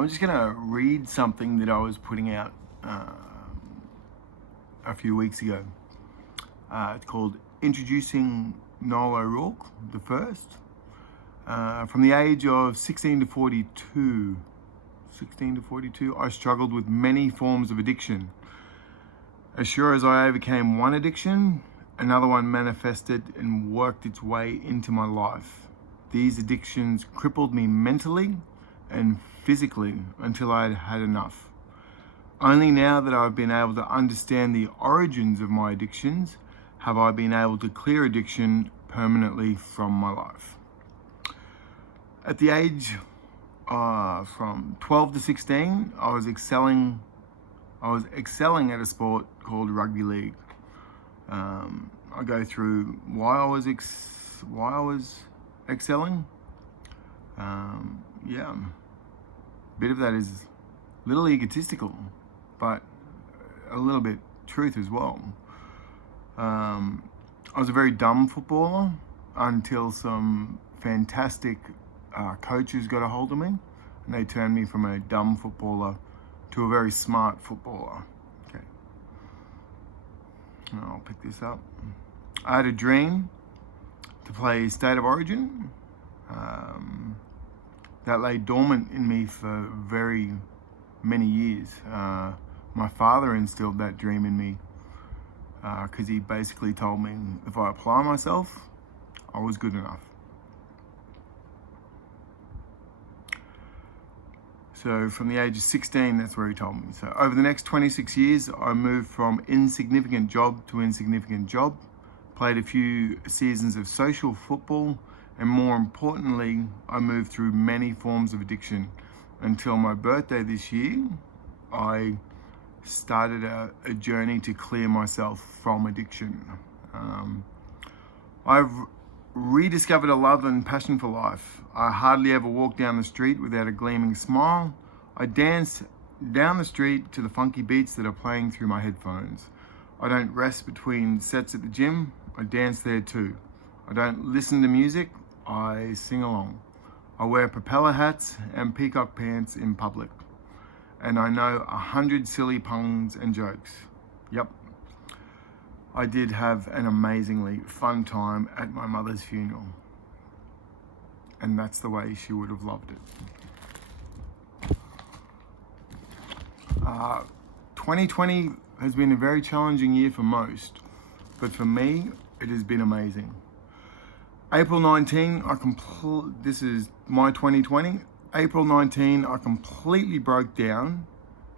I'm just going to read something that I was putting out a few weeks ago. It's called Introducing Noel O'Rourke, the First. From the age of 16 to 42, I struggled with many forms of addiction. As sure as I overcame one addiction, another one manifested and worked its way into my life. These addictions crippled me mentally and physically until I had had enough. Only now that I've been able to understand the origins of my addictions have I been able to clear addiction permanently from my life. At the age from 12 to 16, I was excelling at a sport called rugby league. I go through why I was excelling. A bit of that is a little egotistical, but a little bit truth as well. I was a very dumb footballer until some fantastic coaches got a hold of me, and they turned me from a dumb footballer to a very smart footballer. Okay, I'll pick this up. I had a dream to play State of Origin. That lay dormant in me for very many years. My father instilled that dream in me because he basically told me if I apply myself, I was good enough. So from the age of 16, that's where he told me. So over the next 26 years, I moved from insignificant job to insignificant job, played a few seasons of social football, and more importantly, I moved through many forms of addiction. Until my birthday this year, I started a journey to clear myself from addiction. I've rediscovered a love and passion for life. I hardly ever walk down the street without a gleaming smile. I dance down the street to the funky beats that are playing through my headphones. I don't rest between sets at the gym. I dance there too. I don't listen to music. I sing along. I wear propeller hats and peacock pants in public. And I know 100 silly puns and jokes. Yep. I did have an amazingly fun time at my mother's funeral. And that's the way she would have loved it. 2020 has been a very challenging year for most, but for me, it has been amazing. April 19, this is my 2020. April 19, I completely broke down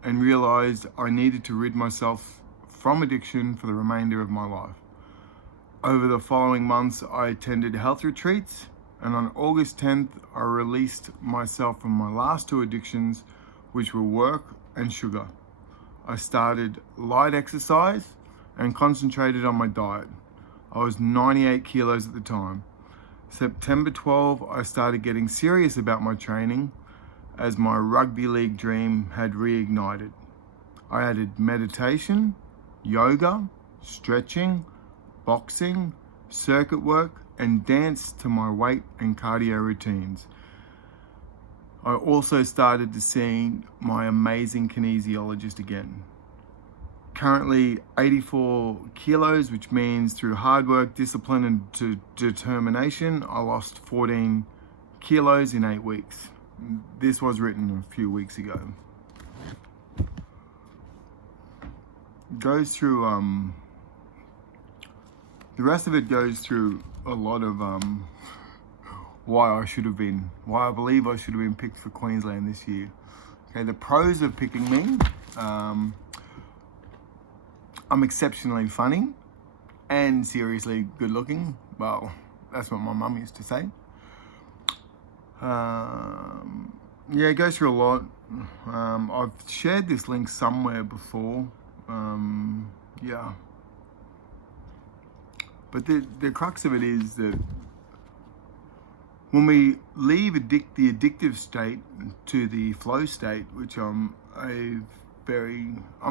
and realized I needed to rid myself from addiction for the remainder of my life. Over the following months, I attended health retreats, and on August 10th, I released myself from my last two addictions, which were work and sugar. I started light exercise and concentrated on my diet. I was 98 kilos at the time. September 12, I started getting serious about my training as my rugby league dream had reignited. I added meditation, yoga, stretching, boxing, circuit work, and dance to my weight and cardio routines. I also started to see my amazing kinesiologist again. Currently 84 kilos, which means through hard work, discipline, and determination, I lost 14 kilos in 8 weeks. This was written a few weeks ago. Goes through, the rest of it goes through a lot of why I believe I should have been picked for Queensland this year. Okay, the pros of picking me. I'm exceptionally funny and seriously good looking. Well, that's what my mum used to say. It goes through a lot. I've shared this link somewhere before. But the crux of it is that when we leave the addictive state to the flow state, which I'm a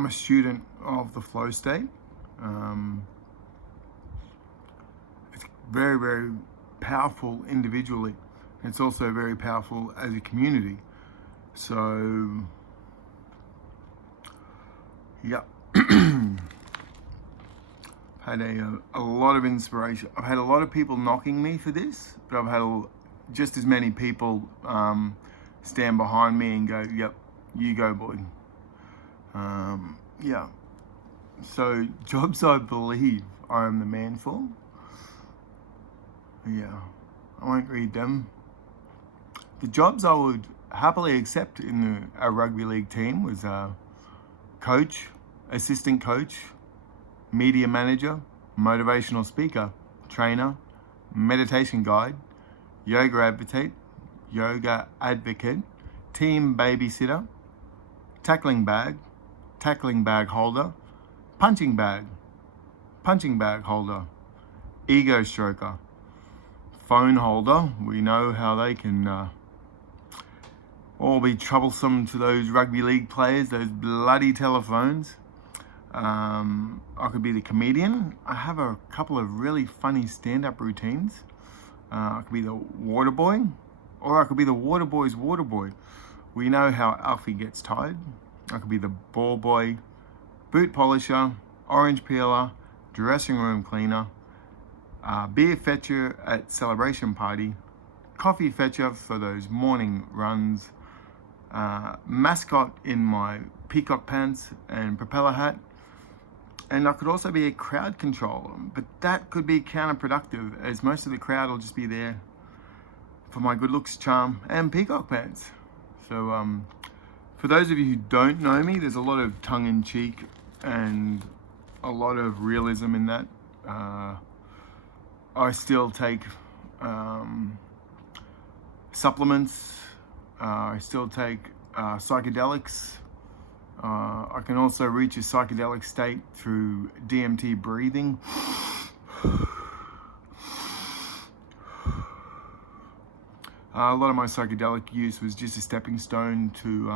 student of the flow state. It's very, very powerful individually. It's also very powerful as a community. So, yeah. Had a lot of inspiration. I've had a lot of people knocking me for this, but I've had just as many people stand behind me and go, yep, you go, boy. Yeah. So, jobs I believe I am the man for. Yeah. I won't read them. The jobs I would happily accept in a rugby league team was coach, assistant coach, media manager, motivational speaker, trainer, meditation guide, yoga advocate, team babysitter, tackling bag holder, punching bag holder, ego stroker, phone holder. We know how they can all be troublesome to those rugby league players, those bloody telephones. I could be the comedian. I have a couple of really funny stand-up routines. I could be the water boy, or I could be the water boy's water boy. We know how Alfie gets tired. I could be the ball boy, boot polisher, orange peeler, dressing room cleaner, beer fetcher at celebration party, coffee fetcher for those morning runs, mascot in my peacock pants and propeller hat. And I could also be a crowd controller, but that could be counterproductive, as most of the crowd will just be there for my good looks, charm, and peacock pants. So for those of you who don't know me, there's a lot of tongue-in-cheek and a lot of realism in that. I still take supplements. I still take psychedelics. I can also reach a psychedelic state through DMT breathing. A lot of my psychedelic use was just a stepping stone to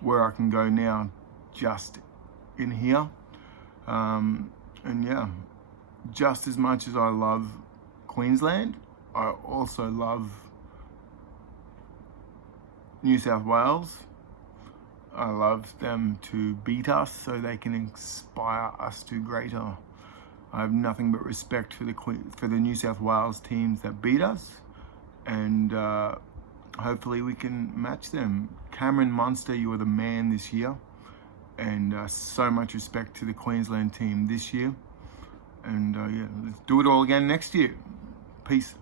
where I can go now, just in here. And yeah, just as much as I love Queensland, I also love New South Wales. I love them to beat us so they can inspire us to greater. I have nothing but respect for the New South Wales teams that beat us, and hopefully we can match them. Cameron Munster, you were the man this year, and so much respect to the Queensland team this year. And yeah, let's do it all again next year. Peace.